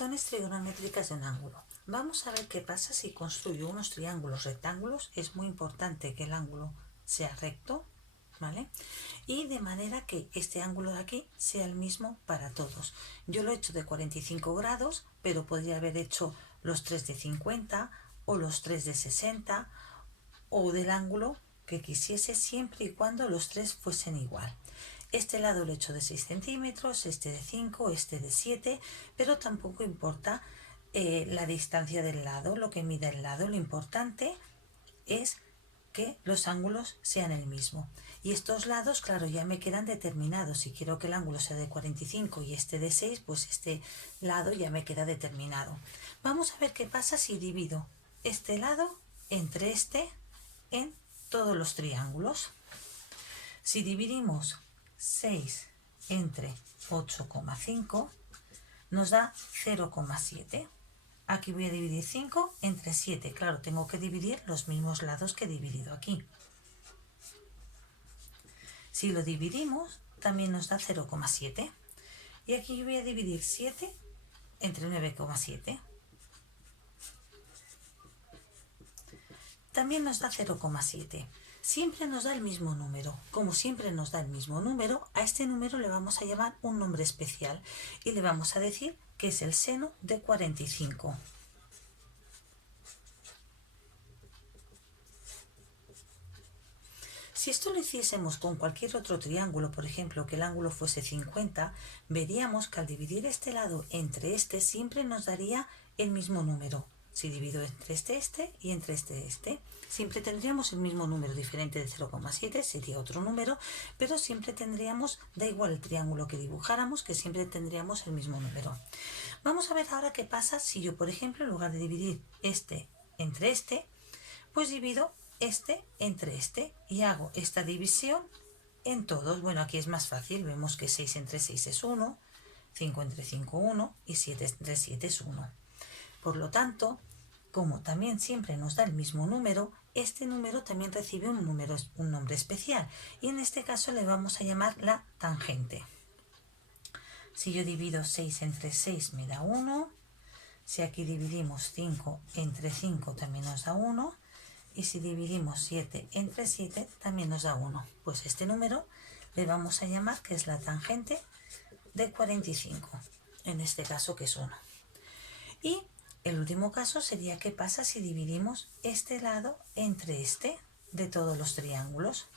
Razones trigonométricas de un ángulo. Vamos a ver qué pasa si construyo unos triángulos rectángulos. Es muy importante que el ángulo sea recto, ¿vale? Y de manera que este ángulo de aquí sea el mismo para todos. Yo lo he hecho de 45 grados, pero podría haber hecho los tres de 50 o los tres de 60 o del ángulo que quisiese, siempre y cuando los tres fuesen igual. Este lado lo he hecho de 6 centímetros, este de 5, este de 7, pero tampoco importa la distancia del lado, lo que mide el lado. Lo importante es que los ángulos sean el mismo. Y estos lados, claro, ya me quedan determinados. Si quiero que el ángulo sea de 45 y este de 6, pues este lado ya me queda determinado. Vamos a ver qué pasa si divido este lado entre este en todos los triángulos. Si dividimos 6 entre 8,5 nos da 0,7. Aquí voy a dividir 5 entre 7. Claro, tengo que dividir los mismos lados que he dividido aquí. Si lo dividimos, también nos da 0,7. Y aquí yo voy a dividir 7 entre 9,7. También nos da 0,7. Siempre nos da el mismo número. Como siempre nos da el mismo número, a este número le vamos a llamar un nombre especial y le vamos a decir que es el seno de 45. Si esto lo hiciésemos con cualquier otro triángulo, por ejemplo, que el ángulo fuese 50, veríamos que al dividir este lado entre este siempre nos daría el mismo número. Si divido entre este y entre este, siempre tendríamos el mismo número, diferente de 0,7, sería otro número, pero siempre tendríamos, da igual el triángulo que dibujáramos, que siempre tendríamos el mismo número. Vamos a ver ahora qué pasa si yo, por ejemplo, en lugar de dividir este entre este, pues divido este entre este y hago esta división en todos. Bueno, aquí es más fácil, vemos que 6 entre 6 es 1, 5 entre 5 1 y 7 entre 7 es 1. Por lo tanto, como también siempre nos da el mismo número, este número también recibe un nombre especial y en este caso le vamos a llamar la tangente. Si yo divido 6 entre 6 me da 1, si aquí dividimos 5 entre 5 también nos da 1, y si dividimos 7 entre 7 también nos da 1. Pues este número le vamos a llamar que es la tangente de 45, en este caso que es 1. Y el último caso sería qué pasa si dividimos este lado entre este de todos los triángulos.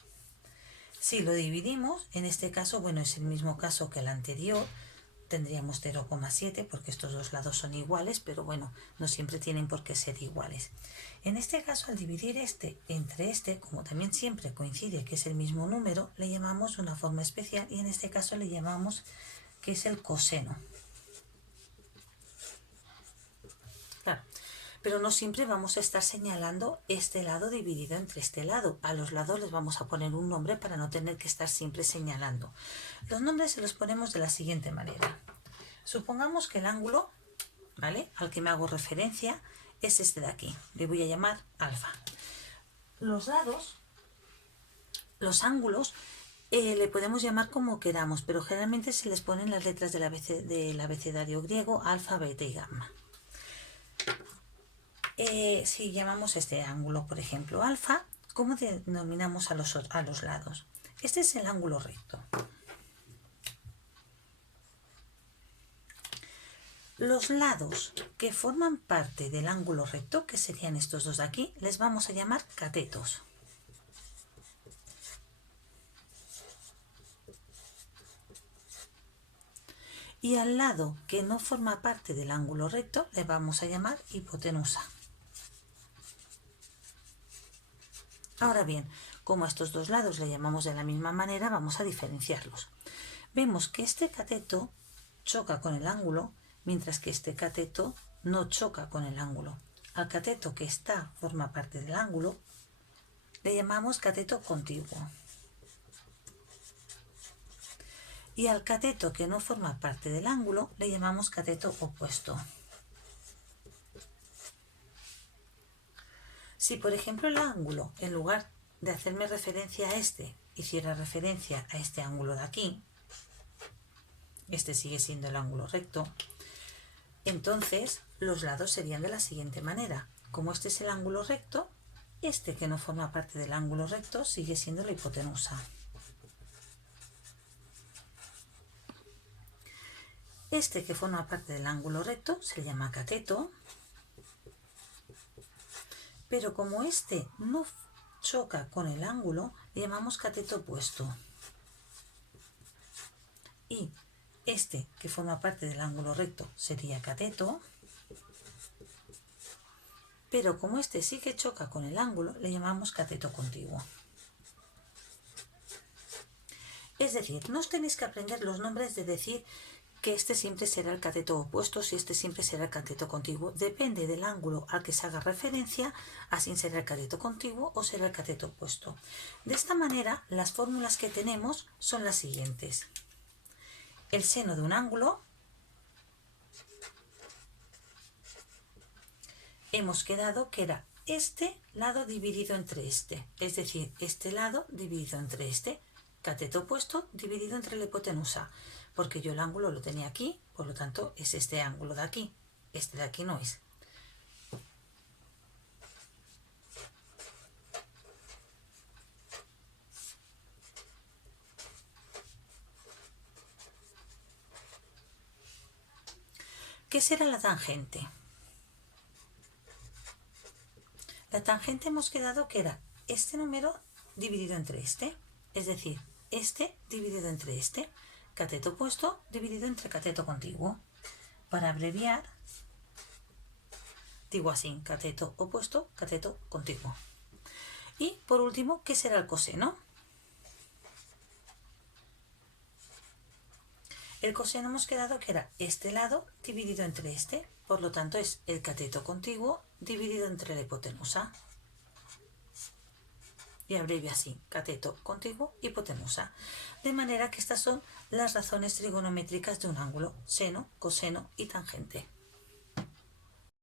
Si lo dividimos, en este caso, bueno, es el mismo caso que el anterior, tendríamos 0,7 porque estos dos lados son iguales, pero bueno, no siempre tienen por qué ser iguales. En este caso, al dividir este entre este, como también siempre coincide que es el mismo número, le llamamos de una forma especial y en este caso le llamamos que es el coseno. Claro, pero no siempre vamos a estar señalando este lado dividido entre este lado. A los lados les vamos a poner un nombre para no tener que estar siempre señalando. Los nombres se los ponemos de la siguiente manera. Supongamos que el ángulo, ¿vale?, al que me hago referencia es este de aquí. Le voy a llamar alfa. Los lados, los ángulos, le podemos llamar como queramos, pero generalmente se les ponen las letras del abecedario griego, alfa, beta y gamma. Si llamamos este ángulo, por ejemplo, alfa, ¿cómo denominamos a los lados? Este es el ángulo recto. Los lados que forman parte del ángulo recto, que serían estos dos de aquí, les vamos a llamar catetos. Y al lado que no forma parte del ángulo recto le vamos a llamar hipotenusa. Ahora bien, como a estos dos lados le llamamos de la misma manera, vamos a diferenciarlos. Vemos que este cateto choca con el ángulo, mientras que este cateto no choca con el ángulo. Al cateto que forma parte del ángulo le llamamos cateto contiguo. Y al cateto que no forma parte del ángulo le llamamos cateto opuesto. Si por ejemplo el ángulo, en lugar de hacerme referencia a este, hiciera referencia a este ángulo de aquí, este sigue siendo el ángulo recto, Entonces, los lados serían de la siguiente manera. Como este es el ángulo recto, este que no forma parte del ángulo recto sigue siendo la hipotenusa. Este que forma parte del ángulo recto se llama cateto, pero como este no choca con el ángulo, le llamamos cateto opuesto. Y este que forma parte del ángulo recto sería cateto, pero como este sí que choca con el ángulo, le llamamos cateto contiguo. Es decir, no os tenéis que aprender los nombres de decir que este siempre será el cateto opuesto, si este siempre será el cateto contiguo. Depende del ángulo al que se haga referencia, así será el cateto contiguo o será el cateto opuesto. De esta manera, las fórmulas que tenemos son las siguientes. El seno de un ángulo, hemos quedado que era este lado dividido entre este, es decir, este lado dividido entre este, cateto opuesto dividido entre la hipotenusa, porque yo el ángulo lo tenía aquí, por lo tanto es este ángulo de aquí, este de aquí no es. ¿Qué será la tangente? La tangente hemos quedado que era este número dividido entre este, es decir, este dividido entre este, cateto opuesto dividido entre cateto contiguo. Para abreviar, digo así, cateto opuesto, cateto contiguo. Y por último, ¿qué será el coseno? El coseno hemos quedado que era este lado dividido entre este, por lo tanto es el cateto contiguo dividido entre la hipotenusa. Y abrevio así, cateto contiguo, hipotenusa. De manera que estas son las razones trigonométricas de un ángulo, seno, coseno y tangente.